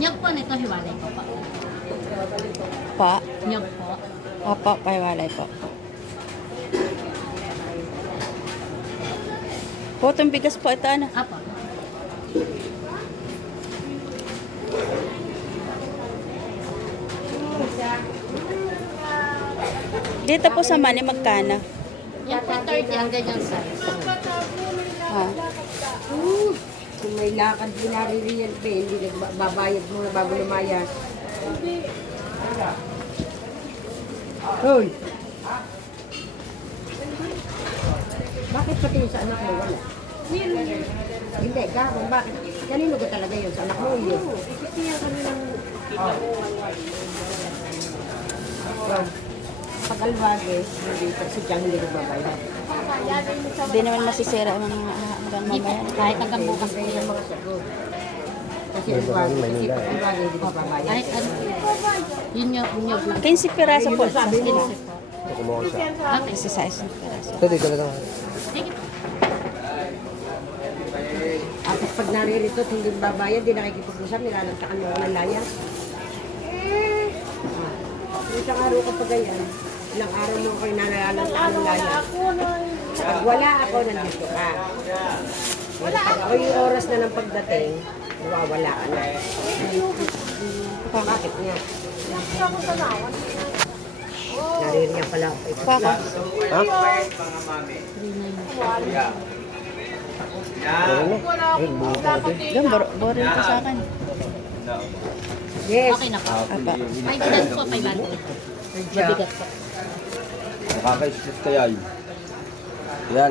Nyog po nito, hiwalay po pa. Pa. Nyog po. Opo, paiwalay po. Potong bigas po ito, ano? Apo. Dito po sa Mani, magkano? Yan po 30 ang ganyan size. Ha? Kung may lakad mo naririyan pa, hindi nagbabayad mo na bago lumayas. Hoy! Bakit pati yung sa anak mo wala? Hindi, gagawin. Bakit? Kanino ka talaga yun? Sa anak mo yun? Kasi yung kanilang... Pag alwagis, hindi kasi dyan hindi nagbabayad. Hindi naman masisira ang mga hanggang Hindi po. mamaya. Kahit hanggang bukas po Kaya yan. yung mga sagot. Kasi alwagis, kasi pag alwagis, hindi nagbabayad. Kahit ano. Yun nyog lang. 15 piraso po. Sabi mo, Kumuha siya. Okay. Isa size ng piraso. Ito, dito lang. Sige po. tapos pag naririto at hindi babayad, di nakikipag-usap, nilalagtakan mo ng layas. Isang araw kapag ganyan, ilang araw mo kayo nalalagtakan ng layas. Pag wala ako, nandito ka. Pag ako yung oras na ng pagdating, nawawala ka na. Bakit nga? Naririyan pala ako. Pako. Ha? Ayun, buo pa ito. Doon, boring ko sa akin. Yes. Okay na po. Apa. 5 grams po, 500. Mabigat po. Nakaka-stress kaya yun. Yan.